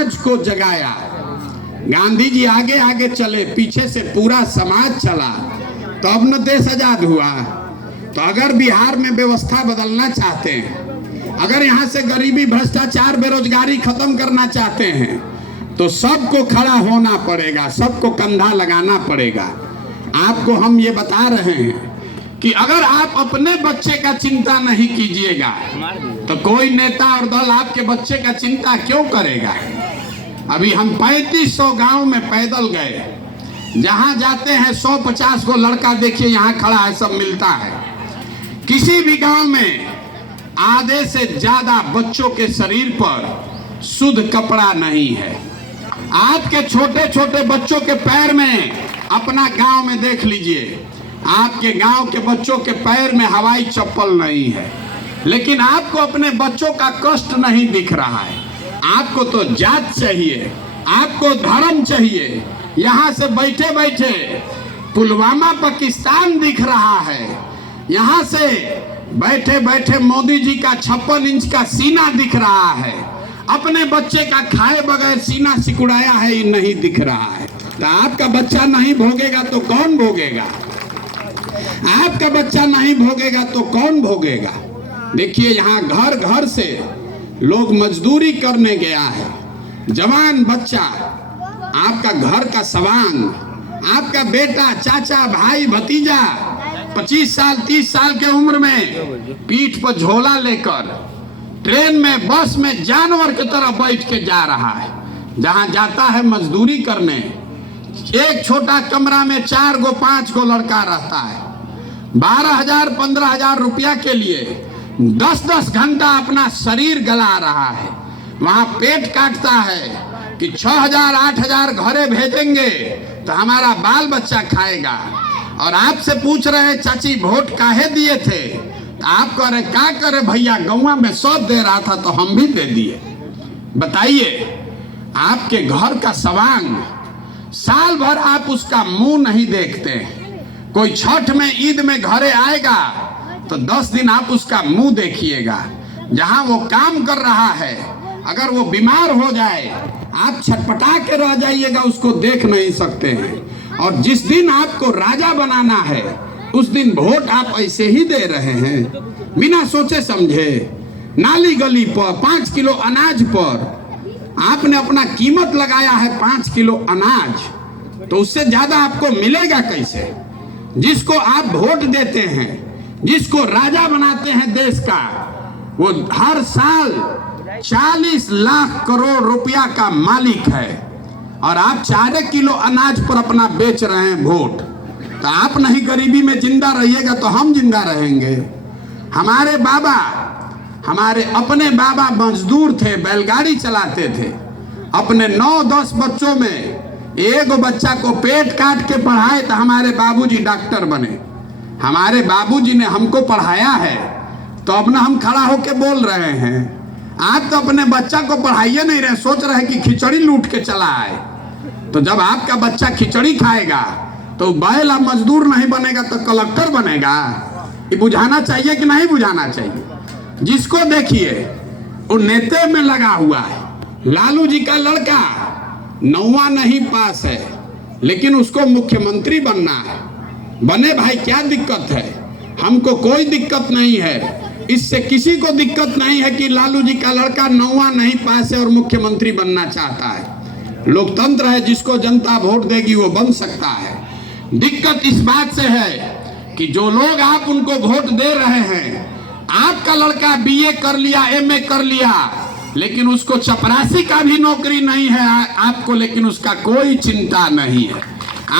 समाज को जगाया। गांधी जी आगे आगे चले, पीछे से पूरा समाज चला, तो अब न देश आजाद हुआ। तो अगर बिहार में व्यवस्था बदलना चाहते हैं, अगर यहाँ से गरीबी, भ्रष्टाचार, बेरोजगारी खत्म करना चाहते हैं, तो सबको खड़ा होना पड़ेगा, सबको कंधा लगाना पड़ेगा। आपको हम ये बता रहे हैं कि अगर आप अपने बच्चे का चिंता नहीं कीजिएगा तो कोई नेता और दल आपके बच्चे का चिंता क्यों करेगा। अभी हम 3500 गांव में पैदल गए, जहां जाते हैं 150 को लड़का देखिए यहाँ खड़ा है, सब मिलता है। किसी भी गांव में आधे से ज्यादा बच्चों के शरीर पर शुद्ध कपड़ा नहीं है। आपके छोटे छोटे बच्चों के पैर में, अपना गांव में देख लीजिए, आपके गांव के बच्चों के पैर में हवाई चप्पल नहीं है। लेकिन आपको अपने बच्चों का कष्ट नहीं दिख रहा है। आपको तो जात चाहिए, आपको धर्म चाहिए। यहाँ से बैठे बैठे पुलवामा पाकिस्तान दिख रहा है, यहाँ से बैठे बैठे मोदी जी का 56 इंच का सीना दिख रहा है। अपने बच्चे का खाए बगैर सीना सिकुड़ाया है, ये नहीं दिख रहा है। तो आपका बच्चा नहीं भोगेगा तो कौन भोगेगा? आपका बच्चा नहीं भोगेगा तो कौन भोगेगा? देखिए यहाँ घर घर से लोग मजदूरी करने गया है। जवान बच्चा, आपका घर का सवांग, आपका बेटा, चाचा, भाई, भतीजा 25 साल 30 साल के उम्र में पीठ पर झोला लेकर ट्रेन में, बस में जानवर की तरह बैठ के जा रहा है। जहां जाता है मजदूरी करने, एक छोटा कमरा में 4 गो 5 गो लड़का रहता है। 12,000 15,000 रुपया के लिए 10-10 घंटा अपना शरीर गला रहा है। वहां पेट काटता है कि 6,000 8,000 घरे भेजेंगे तो हमारा बाल बच्चा खाएगा। और आपसे पूछ रहे चाची वोट काहे दिए थे? तो आप कह रहे क्या करे भैया, गौवा में सब दे रहा था तो हम भी दे दिए। बताइए, आपके घर का सवांग, साल भर आप उसका मुंह नहीं देखते। कोई छठ में, ईद में घरे आएगा तो 10 दिन आप उसका मुंह देखिएगा। जहां वो काम कर रहा है, अगर वो बीमार हो जाए आप छटपटा के रह जाइएगा, उसको देख नहीं सकते हैं। और जिस दिन आपको राजा बनाना है उस दिन वोट आप ऐसे ही दे रहे हैं, बिना सोचे समझे। नाली गली पर 5 किलो अनाज पर आपने अपना कीमत लगाया है 5 किलो अनाज, तो उससे ज्यादा आपको मिलेगा कैसे? जिसको आप वोट देते हैं, जिसको राजा बनाते हैं देश का, वो हर साल 40 लाख करोड़ रुपया का मालिक है। और आप 4 किलो अनाज पर अपना बेच रहे हैं वोट। तो आप नहीं गरीबी में जिंदा रहिएगा तो हम जिंदा रहेंगे। हमारे बाबा, हमारे अपने बाबा मजदूर थे, बैलगाड़ी चलाते थे। अपने 9-10 बच्चों में एक बच्चा को पेट काट के पढ़ाए तो हमारे बाबूजी डॉक्टर बने। हमारे बाबूजी ने हमको पढ़ाया है, तो अब ना हम खड़ा होके बोल रहे हैं। आप तो अपने बच्चा को पढ़ाइए नहीं रहे, सोच रहे कि खिचड़ी लूट के चला आए। तो जब आपका बच्चा खिचड़ी खाएगा तो बैल मजदूर नहीं बनेगा तो कलेक्टर बनेगा। ये बुझाना चाहिए कि नहीं बुझाना चाहिए? जिसको देखिए वो नेते में लगा हुआ है। लालू जी का लड़का 9वां नहीं पास है, लेकिन उसको मुख्यमंत्री बनना है। बने भाई, क्या दिक्कत है? हमको कोई दिक्कत नहीं है, इससे किसी को दिक्कत नहीं है कि लालू जी का लड़का 9वां नहीं पास है और मुख्यमंत्री बनना चाहता है। लोकतंत्र है, जिसको जनता वोट देगी वो बन सकता है। दिक्कत इस बात से है कि जो लोग आप उनको वोट दे रहे हैं, आपका लड़का BA कर लिया, MA कर लिया, लेकिन उसको चपरासी का भी नौकरी नहीं है आपको, लेकिन उसका कोई चिंता नहीं है।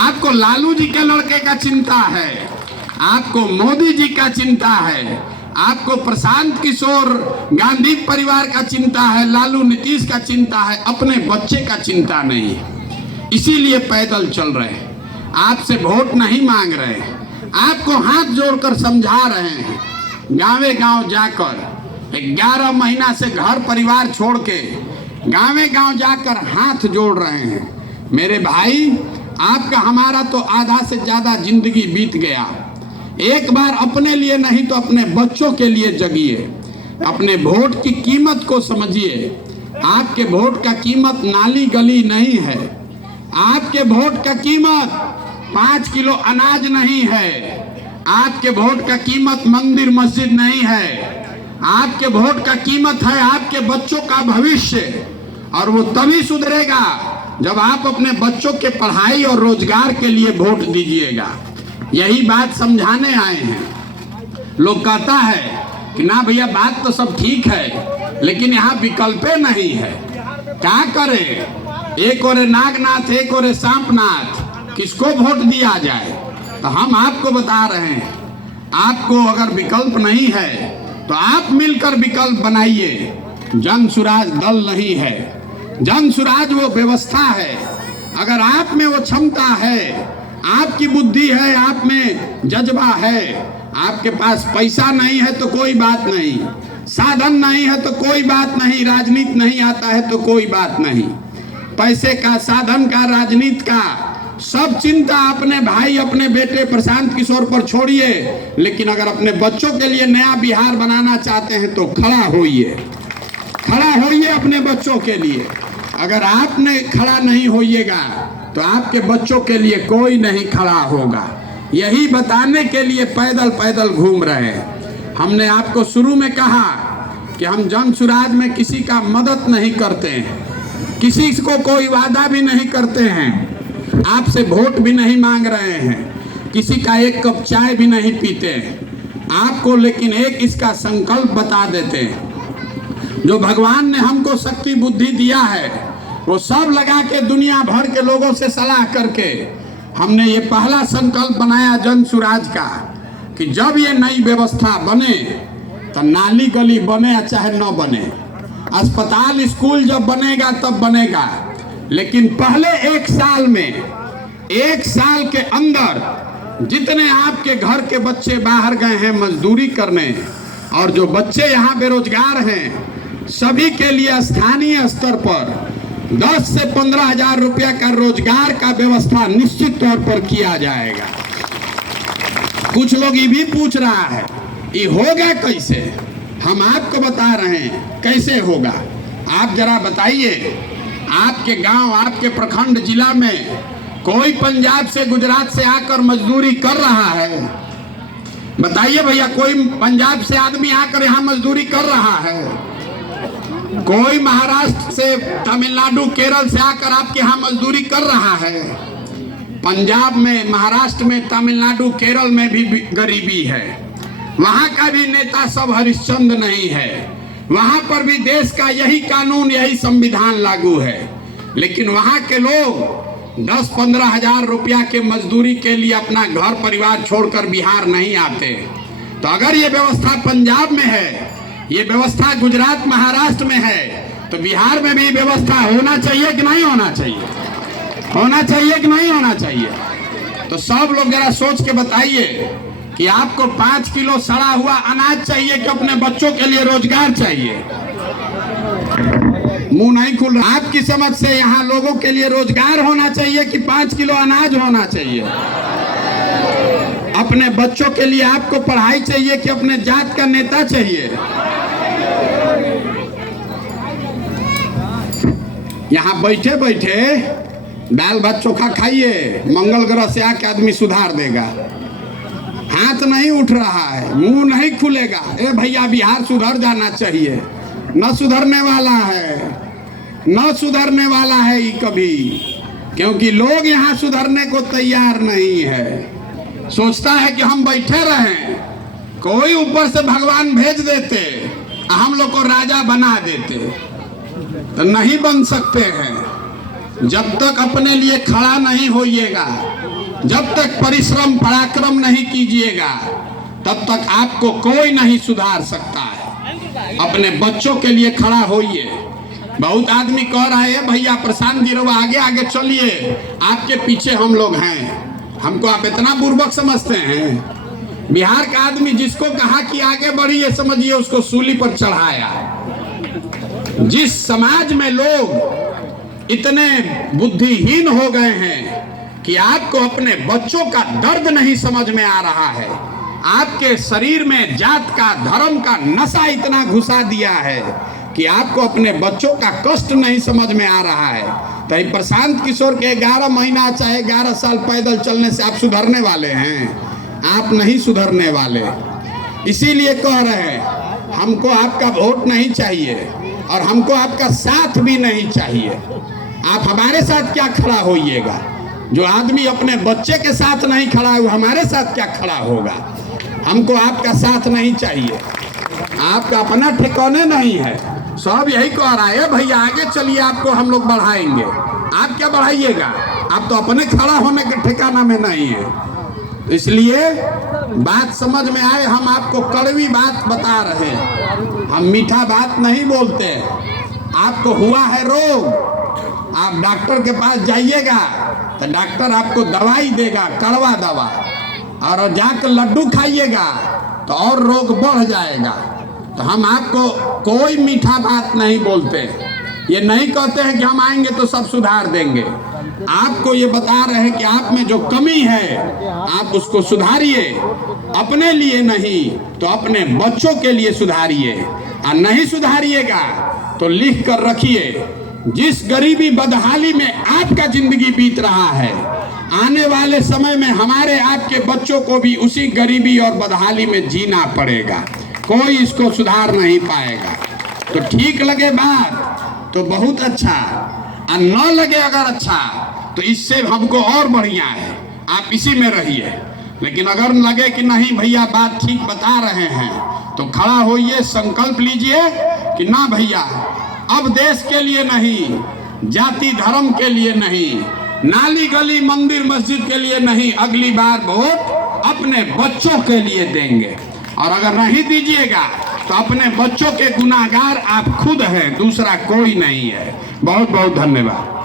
आपको लालू जी के लड़के का चिंता है, आपको मोदी जी का चिंता है, आपको प्रशांत किशोर गांधी परिवार का चिंता है, लालू नीतीश का चिंता है, अपने बच्चे का चिंता नहीं है। इसीलिए पैदल चल रहे हैं, आपसे वोट नहीं मांग रहे हैं, आपको हाथ जोड़कर समझा रहे हैं। गांवे गांव जाकर 11 महीना से घर परिवार छोड़ के गांवे गांव जाकर हाथ जोड़ रहे हैं। मेरे भाई, आपका हमारा तो आधा से ज्यादा जिंदगी बीत गया। एक बार अपने लिए नहीं तो अपने बच्चों के लिए जगिए, अपने वोट की कीमत को समझिए। आपके वोट का कीमत नाली गली नहीं है। आपके वोट का कीमत 5 किलो अनाज नहीं है। आपके वोट का कीमत मंदिर मस्जिद नहीं है। आपके वोट का कीमत है आपके बच्चों का भविष्य, और वो तभी सुधरेगा जब आप अपने बच्चों के पढ़ाई और रोजगार के लिए वोट दीजिएगा। यही बात समझाने आए हैं। लोग कहता है कि ना भैया बात तो सब ठीक है, लेकिन यहाँ विकल्पे नहीं है, क्या करें? एक और नागनाथ, एक और सांपनाथ, किसको वोट दिया जाए? तो हम आपको बता रहे हैं, आपको अगर विकल्प नहीं है तो आप मिलकर विकल्प बनाइए। जन सुराज दल नहीं है, जन सुराज वो व्यवस्था है। अगर आप में वो क्षमता है, आपकी बुद्धि है, आप में जज्बा है, आपके पास पैसा नहीं है तो कोई बात नहीं, साधन नहीं है तो कोई बात नहीं, राजनीति नहीं आता है तो कोई बात नहीं, पैसे का, साधन का, राजनीति का सब चिंता अपने भाई, अपने बेटे प्रशांत किशोर पर छोड़िए। लेकिन अगर अपने बच्चों के लिए नया बिहार बनाना चाहते हैं तो खड़ा होइए, खड़ा होइए अपने बच्चों के लिए। अगर आपने खड़ा नहीं होइएगा तो आपके बच्चों के लिए कोई नहीं खड़ा होगा। यही बताने के लिए पैदल पैदल घूम रहे हैं। हमने आपको शुरू में कहा कि हम जन सुराज में किसी का मदद नहीं करते हैं, किसी को कोई वादा भी नहीं करते हैं, आपसे वोट भी नहीं मांग रहे हैं, किसी का एक कप चाय भी नहीं पीते आपको। लेकिन एक इसका संकल्प बता देते हैं, जो भगवान ने हमको शक्ति बुद्धि दिया है वो सब लगा के दुनिया भर के लोगों से सलाह करके हमने ये पहला संकल्प बनाया जन सुराज का कि जब ये नई व्यवस्था बने तो नाली गली बने या चाहे न बने, अस्पताल स्कूल जब बनेगा तब बनेगा, लेकिन पहले 1 साल में, 1 साल के अंदर जितने आपके घर के बच्चे बाहर गए हैं मजदूरी करने और जो बच्चे यहाँ बेरोजगार हैं, सभी के लिए स्थानीय स्तर पर 10 से 15 हजार रुपया का रोजगार का व्यवस्था निश्चित तौर पर किया जाएगा। कुछ लोग ये भी पूछ रहा है ये होगा कैसे? हम आपको बता रहे हैं कैसे होगा। आप जरा बताइए, आपके गांव, आपके प्रखंड, जिला में कोई पंजाब से, गुजरात से आकर मजदूरी कर रहा है? बताइए भैया, कोई पंजाब से आदमी आकर यहाँ मजदूरी कर रहा है? कोई महाराष्ट्र से, तमिलनाडु, केरल से आकर आपके यहाँ मजदूरी कर रहा है? पंजाब में, महाराष्ट्र में, तमिलनाडु, केरल में भी गरीबी है। वहाँ का भी नेता सब हरिश्चंद्र नहीं है, वहाँ पर भी देश का यही कानून, यही संविधान लागू है। लेकिन वहाँ के लोग 10-15 हजार रुपया के मजदूरी के लिए अपना घर परिवार छोड़कर बिहार नहीं आते। तो अगर ये व्यवस्था पंजाब में है, ये व्यवस्था गुजरात, महाराष्ट्र में है, तो बिहार में भी व्यवस्था होना चाहिए कि नहीं होना चाहिए? होना चाहिए कि नहीं होना चाहिए? तो सब लोग जरा सोच के बताइए कि आपको 5 किलो सड़ा हुआ अनाज चाहिए कि अपने बच्चों के लिए रोजगार चाहिए? मुंह नहीं खुल रहा। आपकी समझ से यहाँ लोगों के लिए रोजगार होना चाहिए कि 5 किलो अनाज होना चाहिए? अपने बच्चों के लिए आपको पढ़ाई चाहिए कि अपने जात का नेता चाहिए? यहाँ बैठे बैठे दाल भात चोखा खाइए, मंगल ग्रह से आके आदमी सुधार देगा। हाथ नहीं उठ रहा है, मुंह नहीं खुलेगा, ए भैया बिहार सुधर जाना चाहिए। न सुधरने वाला है, न सुधरने वाला है ये कभी, क्योंकि लोग यहाँ सुधरने को तैयार नहीं है। सोचता है कि हम बैठे रहें, कोई ऊपर से भगवान भेज देते, हम लोग को राजा बना देते। तो नहीं बन सकते हैं। जब तक अपने लिए खड़ा नहीं होइएगा, जब तक परिश्रम पराक्रम नहीं कीजिएगा, तब तक आपको कोई नहीं सुधार सकता है। अपने बच्चों के लिए खड़ा होइए। बहुत आदमी कह रहा है भैया प्रशांत जी रवा आगे आगे चलिए, आपके पीछे हम लोग हैं। हमको आप इतना बुर्बक समझते हैं? बिहार का आदमी जिसको कहा कि आगे बढ़िए, समझिए उसको सूली पर चढ़ाया। जिस समाज में लोग इतने बुद्धिहीन हो गए हैं कि आपको अपने बच्चों का दर्द नहीं समझ में आ रहा है, आपके शरीर में जात का, धर्म का नशा इतना घुसा दिया है कि आपको अपने बच्चों का कष्ट नहीं समझ में आ रहा है, तो ये प्रशांत किशोर के 11 महीना चाहे 11 साल पैदल चलने से आप सुधरने वाले हैं? आप नहीं सुधरने वाले। इसीलिए कह रहे हैं हमको आपका वोट नहीं चाहिए और हमको आपका साथ भी नहीं चाहिए। आप हमारे साथ क्या खड़ा होइएगा? जो आदमी अपने बच्चे के साथ नहीं खड़ा है वो हमारे साथ क्या खड़ा होगा? हमको आपका साथ नहीं चाहिए। आपका अपना ठिकाने नहीं है। सब यही कह रहा है भैया आगे चलिए, आपको हम लोग बढ़ाएंगे। आप क्या बढ़ाइएगा? आप तो अपने खड़ा होने के ठिकाना में नहीं है। तो इसलिए बात समझ में आए, हम आपको कड़वी बात बता रहे हैं, हम मीठा बात नहीं बोलते। आपको हुआ है रोग, आप डॉक्टर के पास जाइएगा तो डॉक्टर आपको दवाई देगा, कड़वा दवा, और जाकर लड्डू खाइएगा तो और रोग बढ़ जाएगा। तो हम आपको कोई मीठा बात नहीं बोलते। ये नहीं कहते हैं कि हम आएंगे तो सब सुधार देंगे। आपको ये बता रहे हैं कि आप में जो कमी है आप उसको सुधारिए, अपने लिए नहीं तो अपने बच्चों के लिए सुधारिए। और नहीं सुधारिएगा तो लिख कर रखिए, जिस गरीबी बदहाली में आपका जिंदगी बीत रहा है, आने वाले समय में हमारे आपके बच्चों को भी उसी गरीबी और बदहाली में जीना पड़ेगा। कोई इसको सुधार नहीं पाएगा। तो ठीक लगे बात तो बहुत अच्छा, और न लगे अगर अच्छा तो इससे हमको और बढ़िया है, आप इसी में रहिए। लेकिन अगर लगे कि नहीं भैया बात ठीक बता रहे हैं तो खड़ा होइए, संकल्प लीजिए कि ना भैया अब देश के लिए नहीं, जाति धर्म के लिए नहीं, नाली गली मंदिर मस्जिद के लिए नहीं, अगली बार वोट अपने बच्चों के लिए देंगे। और अगर नहीं दीजिएगा तो अपने बच्चों के गुनाहगार आप खुद हैं, दूसरा कोई नहीं है। बहुत बहुत धन्यवाद।